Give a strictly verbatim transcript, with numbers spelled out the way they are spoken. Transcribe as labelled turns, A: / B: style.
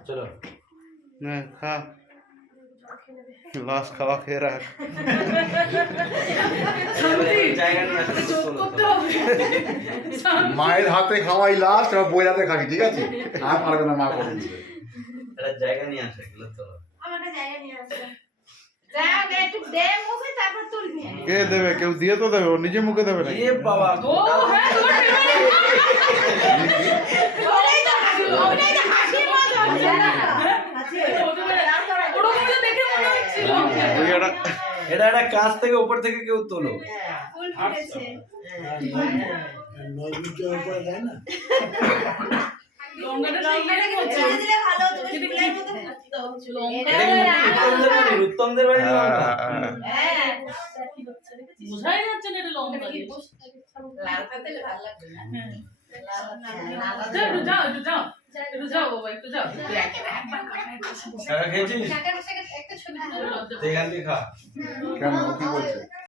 A: চলো
B: না খা লাস্ট খাওয়া খেয়ে রাখ মায়ের হাতে খাওয়াই লাস্ট আর বইয়ের হাতে খাবি ঠিক আছে আর পারবে না মা করে দিবে
A: একটা জায়গা নিয়ে আসে এগুলো চলো
C: আমাকে জায়গা নিয়ে আসো যা দে একটু দে মুখে তারপর তুলবি
B: কে দেবে কেউ দিয়ে তো দেবে ও নিজে মুখে দেবে না
A: এ বাবা
C: ও হ্যাঁ ওরেই তো হাসি ওরেই তো হাসি মজা হচ্ছে না হাসি ওটা মনে দেখে মনে হচ্ছিল
A: এটা একটা কাছ থেকে উপর থেকে কেউ তোলো
C: ফুল ফুটেছে
D: নজরুলের উপরে যায় না
C: লঙ্কাটা লঙ্কাটা কি ছেড়ে দিলে ভালো হতো বেশি ফুলের মতো ফুটতো লঙ্কা
A: রুত্তমদের বাড়ি লঙ্কা
C: হ্যাঁ
E: বুঝাই যাচ্ছে না এটা লঙ্কা
C: লালটা দিলে ভালো লাগবে না
E: একটু যাও একটু যাও একটু যাও বাবা একটু যাও
A: খেয়েছিস
C: একটা একটা ছবি তুলে
A: এখান থেকে খা
B: কেন ও কি বলছে